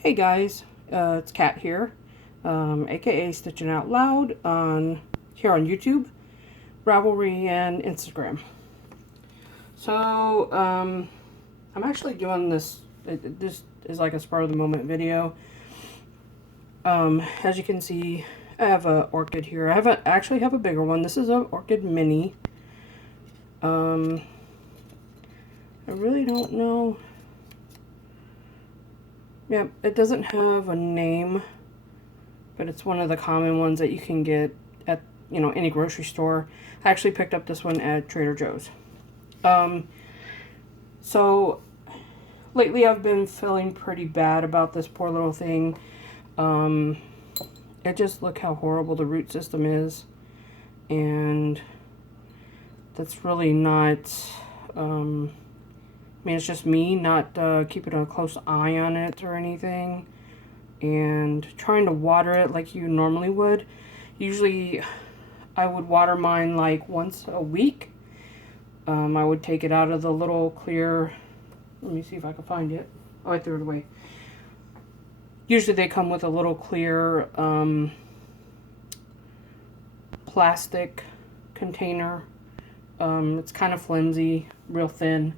Hey guys, it's Kat here, aka Stitching Out Loud here on YouTube, Ravelry, and Instagram. So I'm actually doing this. This is like a spur of the moment video. As you can see, I have a orchid here. I have a bigger one. This is an Orchid Mini. I really don't know. Yeah, it doesn't have a name, but it's one of the common ones that you can get at, any grocery store. I actually picked up this one at Trader Joe's. So lately I've been feeling pretty bad about this poor little thing. Look how horrible the root system is, and that's really not, it's just me not keeping a close eye on it or anything, and trying to water it like you normally would. Usually I would water mine like once a week. I would take it out of the little clear, let me see if I can find it. Oh, I threw it away. Usually they come with a little clear plastic container. It's kind of flimsy, real thin.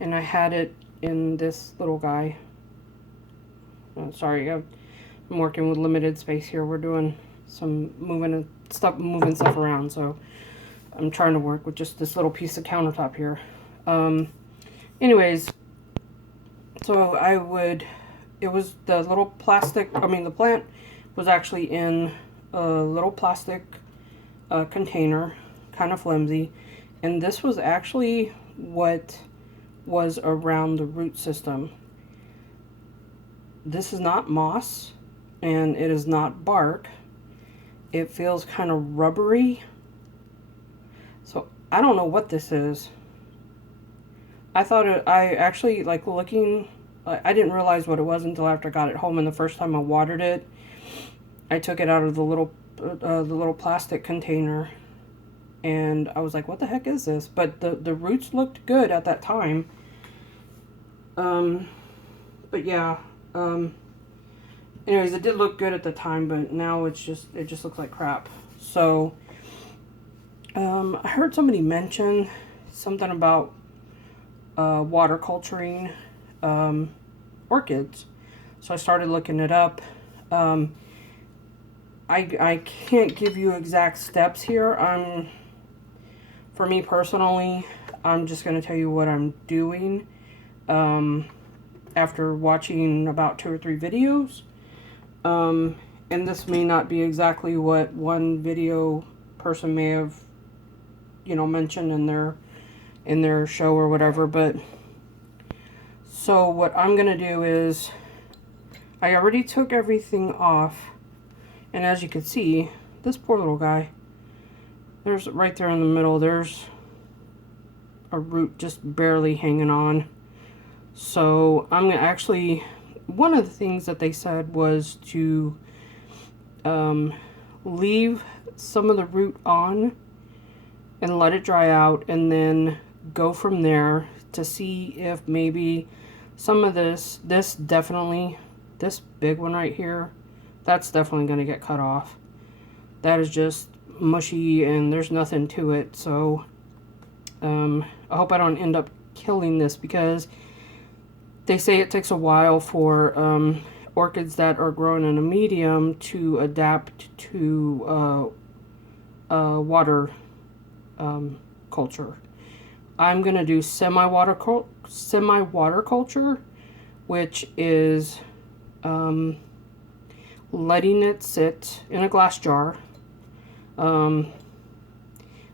And I had it in this little guy. Sorry, I'm working with limited space here. We're doing some moving stuff around, so I'm trying to work with just this little piece of countertop here. Anyways, so it was the little plastic, the plant was actually in a little plastic container, kind of flimsy, and this was actually what was around the root system. This is not moss, and it is not bark. It feels kind of rubbery. So I don't know what this is. I actually, like, looking, I didn't realize what it was until after I got it home, and the first time I watered it, I took it out of the little plastic container, and I was like, what the heck is this? But the roots looked good at that time. But yeah, anyways, it did look good at the time, but now it just looks like crap. So, I heard somebody mention something about water culturing orchids, so I started looking it up. I can't give you exact steps here. For me personally, I'm just going to tell you what I'm doing after watching about 2 or 3 videos. And this may not be exactly what one video person may have, mentioned in their show or whatever, but so what I'm going to do is, I already took everything off, and as you can see, this poor little guy, there's right there in the middle, there's a root just barely hanging on. So I'm going to actually, one of the things that they said was to leave some of the root on and let it dry out, and then go from there to see if maybe some of this definitely, this big one right here, that's definitely going to get cut off. That is just mushy and there's nothing to it. So I hope I don't end up killing this, because they say it takes a while for orchids that are grown in a medium to adapt to water culture. I'm going to do semi-water culture, which is letting it sit in a glass jar.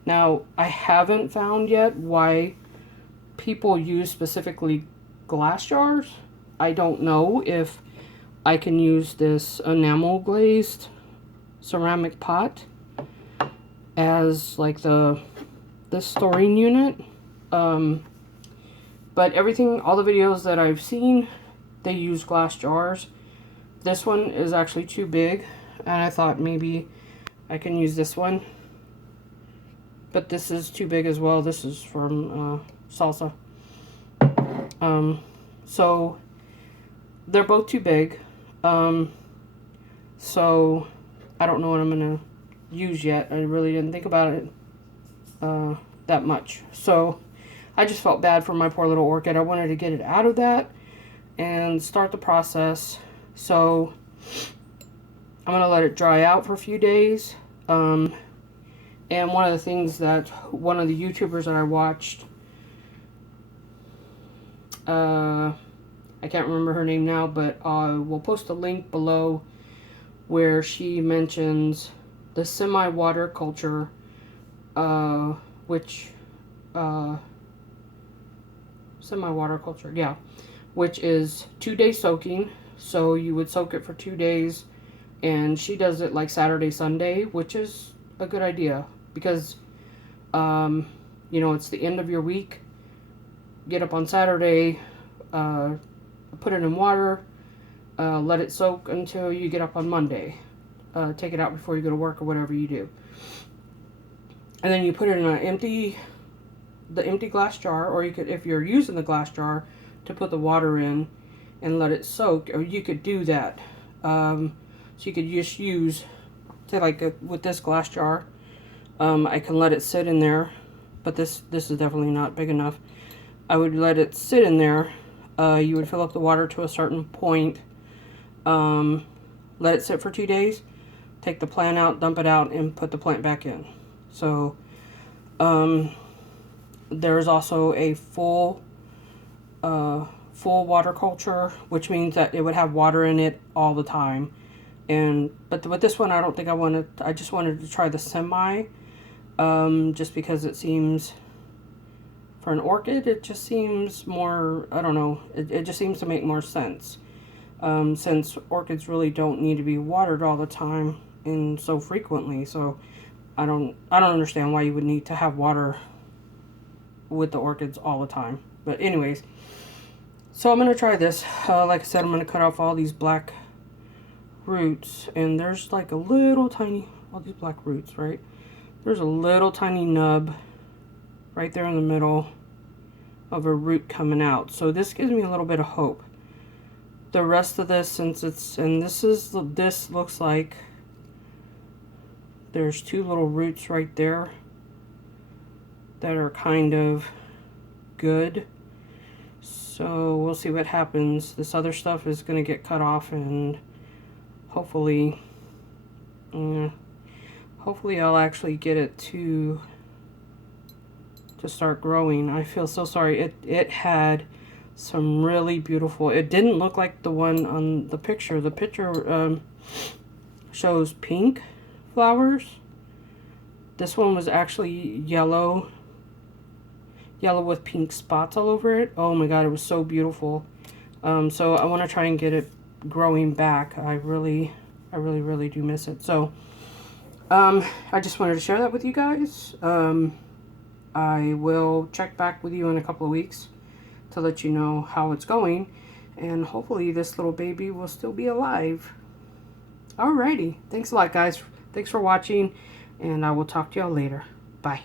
Now, I haven't found yet why people use specifically glass jars. I don't know if I can use this enamel glazed ceramic pot as like this storing unit. But all the videos that I've seen, they use glass jars. This one is actually too big, and I thought maybe I can use this one. But this is too big as well. This is from Salsa. So they're both too big. So I don't know what I'm going to use yet. I really didn't think about it that much. So I just felt bad for my poor little orchid. I wanted to get it out of that and start the process. So I'm going to let it dry out for a few days. And one of the things that one of the YouTubers that I watched, I can't remember her name now, but we'll post a link below where she mentions the semi-water culture, which semi-water culture, yeah, which is 2-day soaking. So you would soak it for 2 days, and she does it like Saturday, Sunday, which is a good idea because, you know, it's the end of your week. Get up on Saturday, put it in water, let it soak until you get up on Monday. Take it out before you go to work or whatever you do. And then you put it in the empty glass jar, or you could, if you're using the glass jar, to put the water in and let it soak, or you could do that. So you could just use, say like with this glass jar, I can let it sit in there, but this is definitely not big enough. I would let it sit in there. You would fill up the water to a certain point, let it sit for 2 days, take the plant out, dump it out, and put the plant back in. So there's also a full water culture, which means that it would have water in it all the time. But with this one, I don't think I just wanted to try the semi, just because it seems, for an orchid, it just seems more, I don't know, it just seems to make more sense. Since orchids really don't need to be watered all the time and so frequently. So I don't understand why you would need to have water with the orchids all the time. But anyways, so I'm going to try this. Like I said, I'm going to cut off all these black roots. And there's like a little tiny, all these black roots, right? There's a little tiny nub right there in the middle of a root coming out. So this gives me a little bit of hope. The rest of this, since it's, and this looks like there's 2 little roots right there that are kind of good. So we'll see what happens. This other stuff is going to get cut off, and hopefully I'll actually get it to start growing. I feel so sorry. It had some really beautiful, it didn't look like the one on the picture. The picture shows pink flowers. This one was actually yellow with pink spots all over it. Oh my god, it was so beautiful. So I want to try and get it growing back. I really do miss it. So I just wanted to share that with you guys. I will check back with you in a couple of weeks to let you know how it's going, and hopefully this little baby will still be alive. Alrighty, thanks a lot, guys. Thanks for watching, and I will talk to y'all later. Bye.